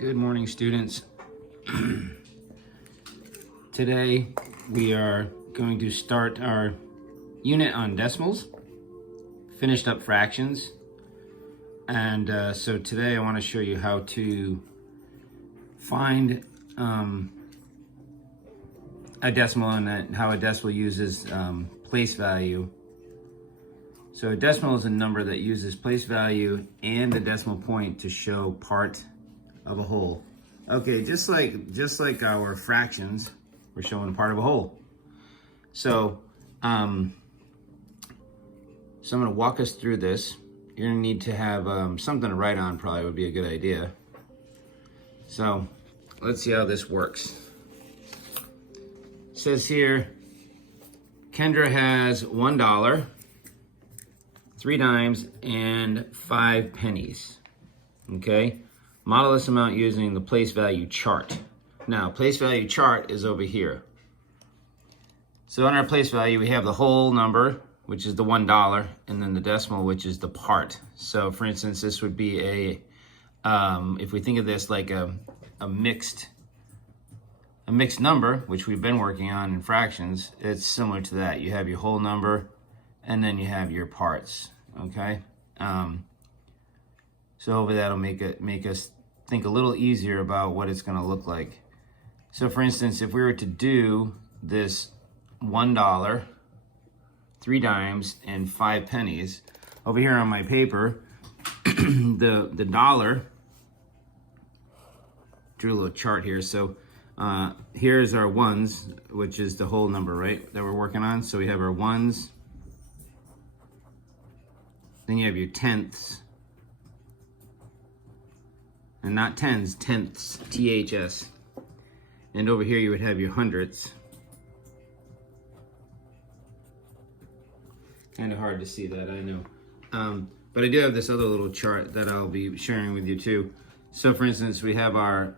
Good morning, students. Today we are going to start our unit on decimals, finished up fractions, and so today I want to show you how to find a decimal and how a decimal uses place value. So a decimal is a number that uses place value and the decimal point to show part of a whole. Okay, just like our fractions, we're showing part of a whole. So I'm going to walk us through this. You're going to need to have something to write on, probably would be a good idea. So let's see how this works. It says here, Kendra has $1, 3 dimes, and 5 pennies. Okay, model this amount using the place value chart. Now, place value chart is over here. So on our place value, we have the whole number, which is the $1, and then the decimal, which is the part. So for instance, this would be a, if we think of this like a mixed number, which we've been working on in fractions, it's similar to that. You have your whole number, and then you have your parts, okay? So hopefully that'll make us think a little easier about what it's gonna look like. So for instance, if we were to do this $1, 3 dimes, and 5 pennies, over here on my paper, the dollar, drew a little chart here. So here's our ones, which is the whole number, right, that we're working on. So we have our ones, then you have your tenths, and not tens, tenths, T-H-S. And over here you would have your hundredths. Kind of hard to see that, I know. But I do have this other little chart that I'll be sharing with you too. So for instance, we have our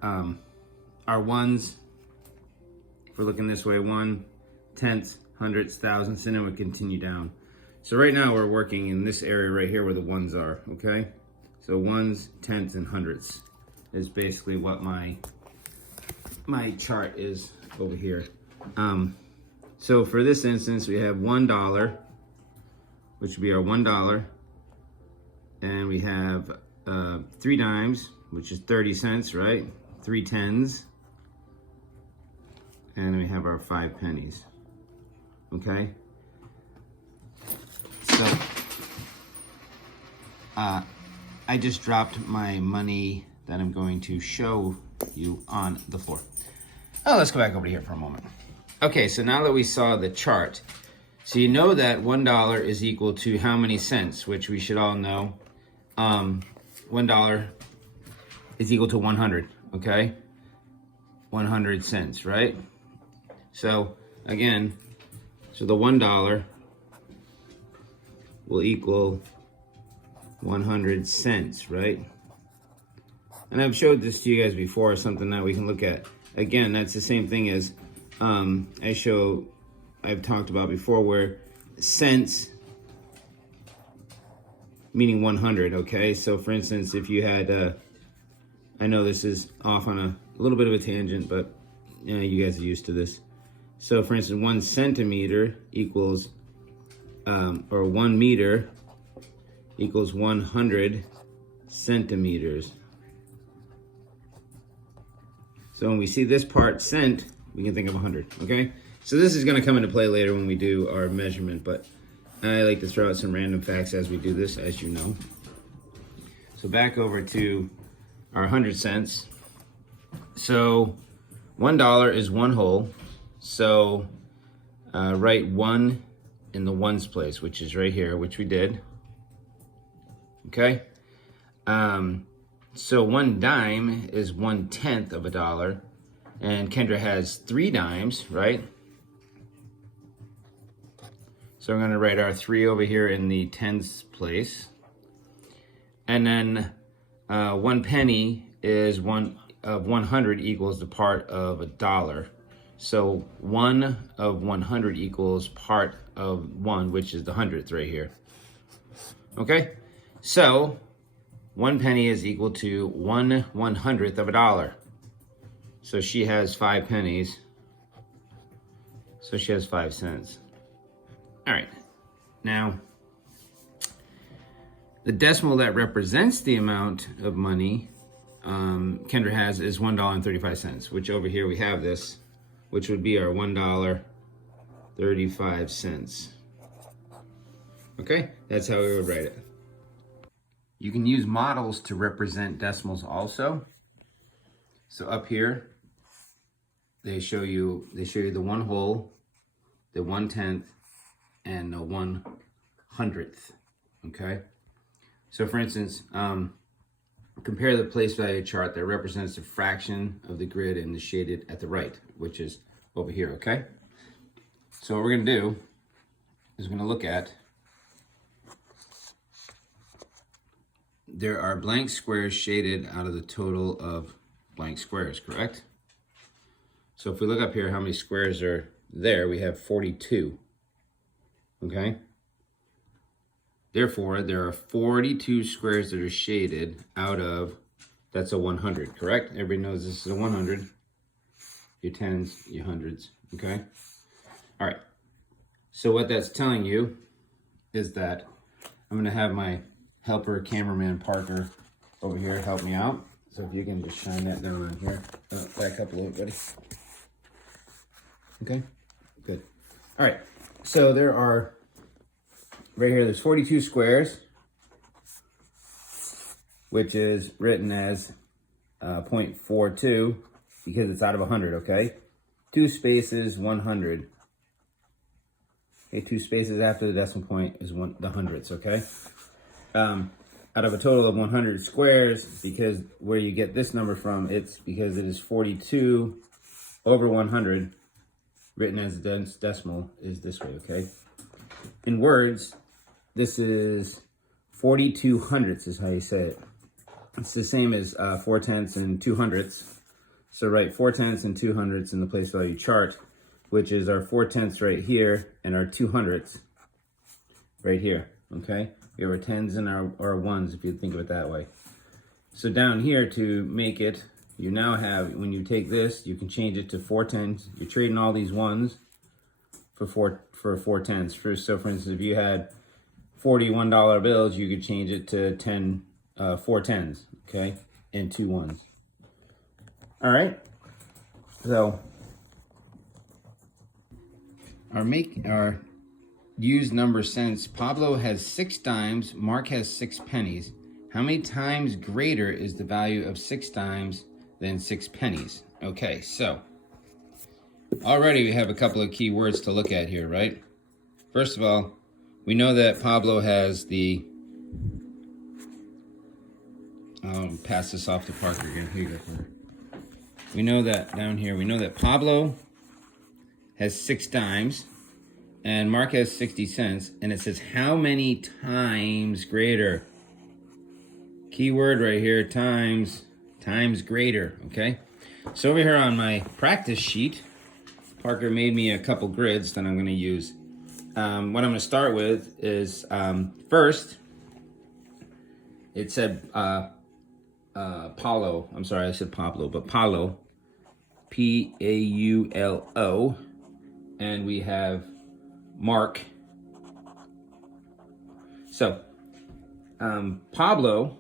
ones, if we're looking this way, 1, tenths, hundredths, thousandths, and then we continue down. So right now we're working in this area right here where the ones are, okay? So ones, tenths, and hundredths is basically what my chart is over here. So for this instance, we have $1, which would be our $1, and we have 3 dimes, which is 30 cents, right? 3 tens, and we have our 5 pennies, okay? So I just dropped my money that I'm going to show you on the floor. Oh, let's go back over here for a moment. Okay, so now that we saw the chart, so you know that $1 is equal to how many cents, which we should all know. $1 is equal to 100, okay? 100 cents, right? So again, so the $1 will equal 100 cents, right? And I've showed this to you guys before, something that we can look at. Again, that's the same thing as I've talked about before, where cents meaning 100, okay? So for instance, if you had, I know this is off on a little bit of a tangent, but you know, you guys are used to this. So for instance, 1 centimeter equals, or 1 meter equals 100 centimeters. So when we see this part, cent, we can think of 100, okay? So this is gonna come into play later when we do our measurement, but I like to throw out some random facts as we do this, as you know. So back over to our 100 cents. So $1 is 1 whole. So write 1 in the ones place, which is right here, which we did. Okay. So 1 dime is 1/10 of a dollar, and Kendra has 3 dimes, right? So we're going to write our 3 over here in the tens place. And then 1 penny is 1 of 100 equals the part of a dollar. So 1 of 100 equals part of 1, which is the hundredth right here. Okay, so 1 penny is equal to 1/100th of a dollar. So she has 5 pennies. So she has 5 cents. All right. Now, the decimal that represents the amount of money Kendra has is $1.35, which over here we have this, which would be our $1.35. Okay, that's how we would write it. You can use models to represent decimals also. So up here, they show you the 1 whole, the 1/10, and the 1/100th. Okay. So for instance, compare the place value chart that represents the fraction of the grid and the shaded at the right, which is over here. Okay. So what we're gonna do is we're gonna look at. There are blank squares shaded out of the total of blank squares, correct? So if we look up here, how many squares are there? We have 42, okay? Therefore, there are 42 squares that are shaded out of, that's a 100, correct? Everybody knows this is a 100. Your tens, your hundreds, okay? All right, so what that's telling you is that I'm gonna have my helper cameraman Parker over here help me out. So if you can just shine that down on here. Back up a little, buddy. Okay, good. All right, so there are, right here, there's 42 squares, which is written as 0.42 because it's out of 100, okay? 2 spaces, 100. Okay, 2 spaces after the decimal point is the hundredths, okay? Out of a total of 100 squares, because where you get this number from, it's because it is 42 over 100, written as a decimal, is this way, okay? In words, this is 42 hundredths is how you say it. It's the same as 4/10 and 2/100. So write 4/10 and 2/100 in the place value chart, which is our 4/10 right here and our 2/100 right here, okay? We have our tens and our ones, if you think of it that way. So down here, to make it, you now have, when you take this, you can change it to 4/10. You're trading all these ones for 4/10. So for instance, if you had $41 bills, you could change it to 4/10s, okay? And 2 ones. All right. So our use number sense. Pablo has 6 dimes, Mark has 6 pennies. How many times greater is the value of 6 dimes than 6 pennies? Okay, so already we have a couple of key words to look at here, right? First of all, we know that Pablo has the, I'll pass this off to Parker again. Here you go, Parker. We know that down here, we know that Pablo has 6 dimes and Mark has 60 cents, and it says how many times greater? Keyword right here, times greater, okay? So over here on my practice sheet, Parker made me a couple grids that I'm gonna use. What I'm gonna start with is, first, it said Paulo, I'm sorry, I said Pablo, but Paulo, P-A-U-L-O, and we have Mark. So, Pablo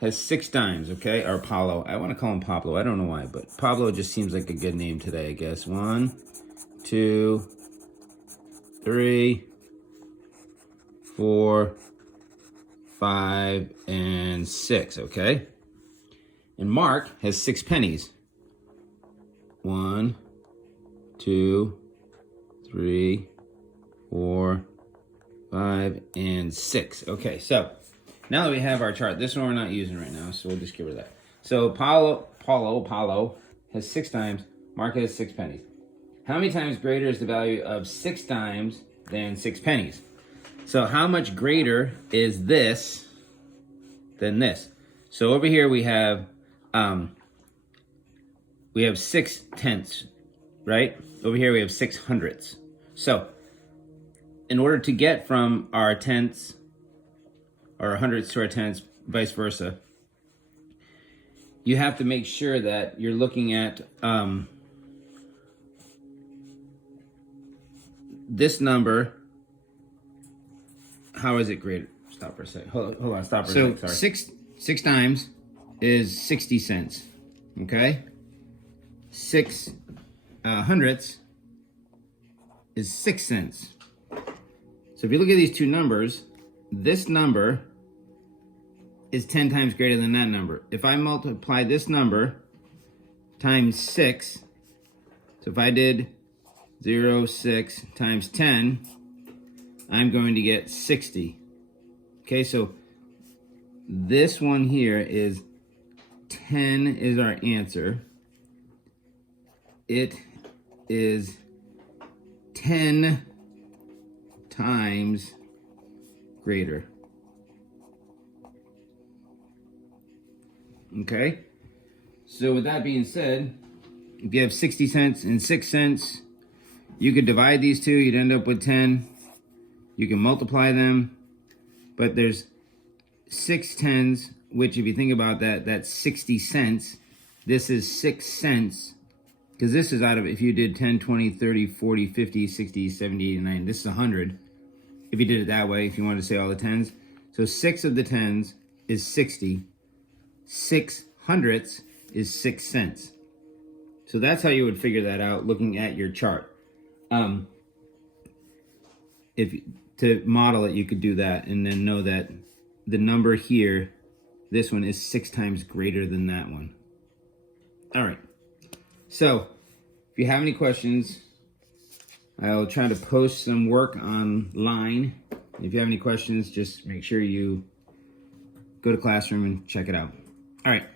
has 6 dimes, okay? Or Paulo. I want to call him Pablo. I don't know why, but Pablo just seems like a good name today, I guess. 1, 2, 3, 4, 5, and 6, okay? And Mark has 6 pennies. 1, 2, 3, 4, 5, and 6. Okay, so now that we have our chart, this one we're not using right now, so we'll just get rid of that. So Paulo has 6 dimes, Mark has 6 pennies. How many times greater is the value of 6 dimes than 6 pennies? So how much greater is this than this? So over here we have 6 tenths, right? Over here we have 6 hundredths. So in order to get from our tenths or our hundredths to our tenths, vice versa, you have to make sure that you're looking at this number. How is it graded? Stop for a sec. Hold on, stop for a sec. Sorry. Six times is 60 cents. Okay? 6 hundredths is 6 cents. So if you look at these two numbers, this number is 10 times greater than that number. If I multiply this number times 6, so if I did 0, 6 times 10, I'm going to get 60. Okay, so this one here is 10 is our answer. It is 10 times greater. Okay, so with that being said, if you have 60 cents and 6 cents, you could divide these two, you'd end up with 10. You can multiply them, but there's 6 tens, which if you think about that, that's 60 cents. This is 6 cents, because this is out of, if you did 10, 20, 30, 40, 50, 60, 70, 80, 90, this is 100. If you did it that way, if you wanted to say all the tens. So 6 of the tens is 60. 6 hundredths is 6 cents. So that's how you would figure that out looking at your chart. If to model it, you could do that and then know that the number here, this one is 6 times greater than that one. All right. So if you have any questions, I'll try to post some work online. If you have any questions, just make sure you go to Classroom and check it out. All right.